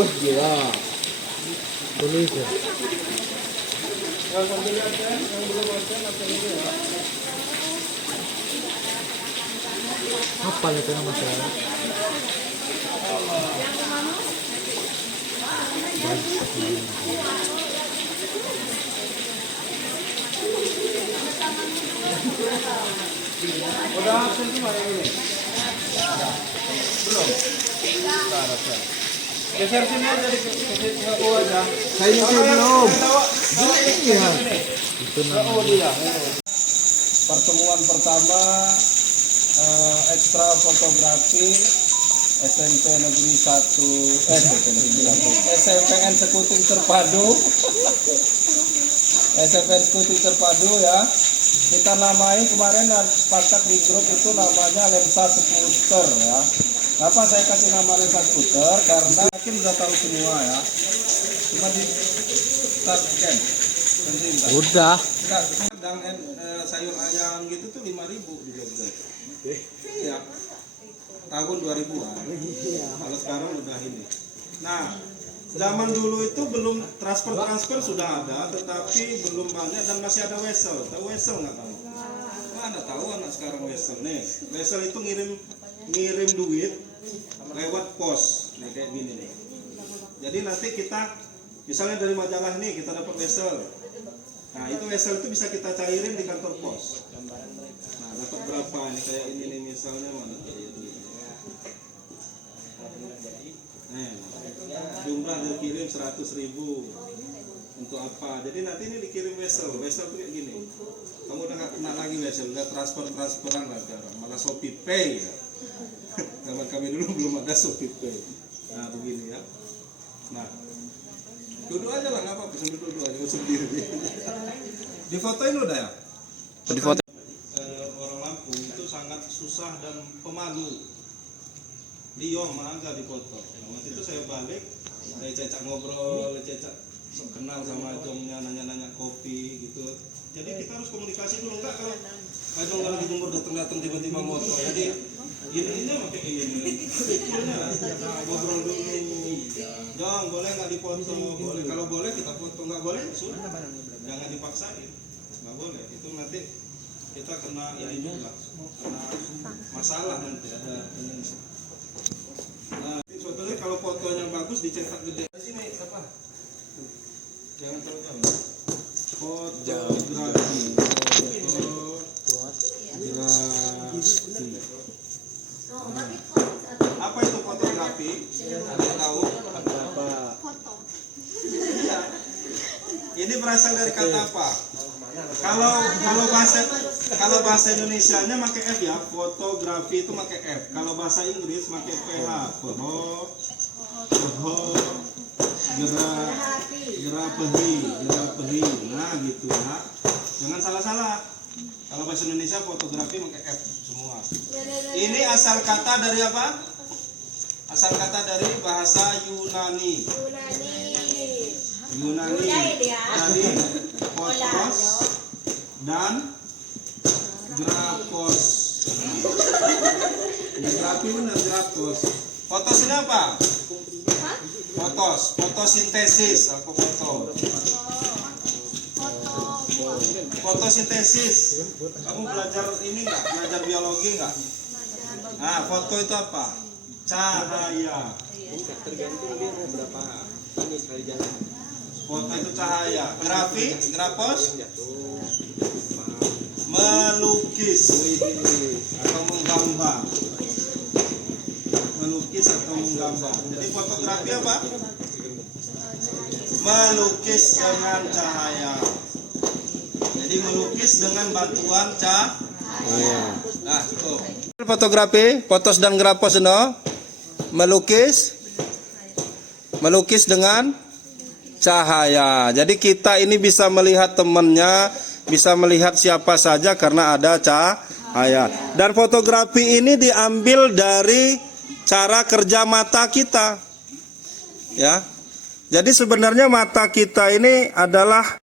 Wah, gila. Tulis ya. Yang sambil absen, yang belum absen absen ini ya. Apa itu nama saya? Udah absen semua yang ini? Belum? Geser sini aja, geser ke O aja. Saya ini belum. Iya. Itu Ke O dia. Pertemuan pertama ekstra fotografi SMP Negeri 1 SMPN Sekuting Terpadu. SMPN Sekuting Terpadu ya. Kita namai kemarin sepakat di grup itu namanya lensa skuter ya. Kenapa saya kasih nama lensa skuter? Karena yakin udah tahu semua ya. Cuma di start scan. udah. Enggak, kadang sayur ayam gitu tuh 5.000 di Jogja. Ya. Tahun 2000-an. Kalau sekarang udah ini. Nah, zaman dulu itu belum transfer sudah ada, tetapi belum banyak dan masih ada wesel. Tahu wesel nggak kamu? Mana tahu anak sekarang wesel nih. Wesel itu ngirim duit lewat pos, nih kayak gini nih. Jadi nanti kita misalnya dari majalah nih kita dapat wesel. Nah itu wesel itu bisa kita cairin di kantor pos. Nah dapat berapa nih kayak ini nih misalnya mana? Jumlah dikirim 100.000 untuk apa? Jadi nanti ini dikirim wesel tuh kayak gini. Kamu udah nggak kena lagi wesel, udah transferan lah sekarang. Malah Shopee Pay. Ya. Zaman kami dulu belum ada Shopee Pay. Nah begini ya. Nah duduk aja lah nggak apa-apa, sambil duduk aja sendiri. Difotoin udah ya? Di foto. Orang Lampung itu sangat susah dan pemalu. Liong mangga dipoto. Nah, waktu itu saya balik, saya cecak ngobrol, cecak kenal sama Jongnya, nanya-nanya kopi gitu. Jadi kita harus komunikasi dulu, enggak kalau Jong lagi jemur datang tiba-tiba moto. Jadi ini pakai ini. Ngobrol dulu. Jong boleh nggak dipoto? Boleh. Kalau boleh kita foto, nggak boleh sudah. Jangan dipaksain. Nggak boleh. Itu nanti kita kena ini juga, kena masalah nanti ada ini. Nah, contohnya kalau fotonya bagus dicetak gede. Di sini apa? Jangan terlalu jauh. Fotografi. Apa itu fotografi? Ada yang tahu? Apa? Iya. Ini berasal dari kata apa? Kalau bahasa Indonesianya pakai F ya, fotografi itu pakai F. Kalau bahasa Inggris pakai PH. Gerapehi. Nah gitu ya. Jangan salah-salah. Kalau bahasa Indonesia fotografi pakai F semua. Ini asal kata dari apa? Asal kata dari bahasa Yunani. Dari fotos dan grafos. Grafi dan grafos. Fotos ini apa? Fotosintesis. Apa foto? Fotosintesis. Kamu belajar ini nggak? Belajar biologi nggak? Nah, foto itu apa? Cahaya. Tergantung dia mau berapa ini sekali jalan. Foto itu cahaya. Grafos, melukis atau menggambar. Jadi fotografi apa? Melukis dengan cahaya. Jadi melukis dengan bantuan cahaya. Nah, tuh. Fotografi, fotos dan grafos no. Melukis dengan cahaya. Jadi kita ini bisa melihat temannya, bisa melihat siapa saja karena ada cahaya. Dan fotografi ini diambil dari cara kerja mata kita. Ya. Jadi sebenarnya mata kita ini adalah